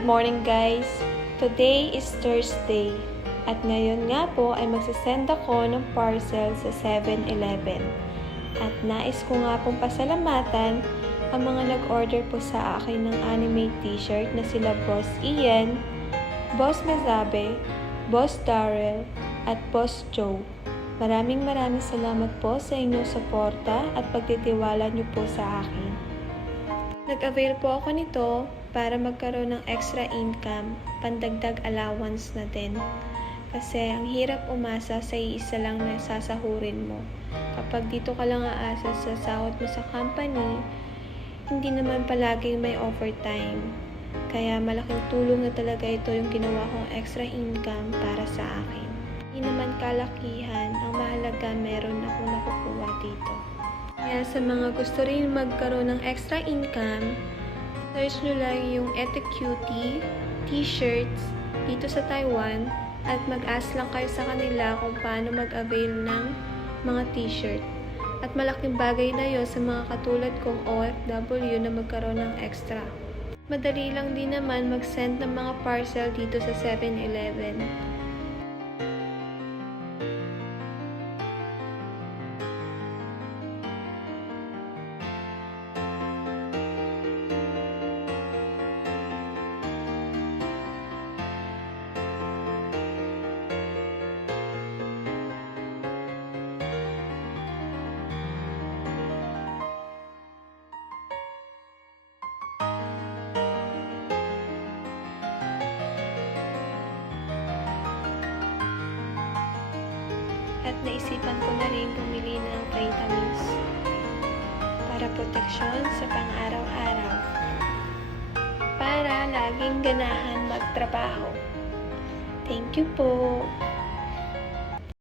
Good morning guys! Today is Thursday at ngayon nga po ay magsasend ako ng parcel sa 7-Eleven. At nais ko nga pong pasalamatan ang mga nag-order po sa akin ng anime t-shirt na sila Boss Ian, Boss Mezabe, Boss Darrell at Boss Joe. Maraming salamat po sa inyong suporta at pagtitiwala niyo po sa akin. Nag-avail po ako nito para magkaroon ng extra income, pandagdag allowance na din. Kasi ang hirap umasa sa iisa lang na sasahurin mo. Kapag dito ka lang aasa sa sahod mo sa company, hindi naman palaging may overtime. Kaya malaking tulong na talaga ito yung ginawa kong extra income para sa akin. Hindi naman kalakihan, ang mahalaga meron akong nakukuha dito. Kaya sa mga gusto rin magkaroon ng extra income, search nyo lang yung Eticutie t-shirts dito sa Taiwan at mag-ask lang kayo sa kanila kung paano mag-avail ng mga t-shirt. At malaking bagay na yun sa mga katulad kong OFW na magkaroon ng extra. Madali lang din naman mag-send ng mga parcel dito sa 7-Eleven. At naisipan ko na rin bumili ng vitamins para proteksyon sa pang-araw-araw para laging ganahan magtrabaho. Thank you po!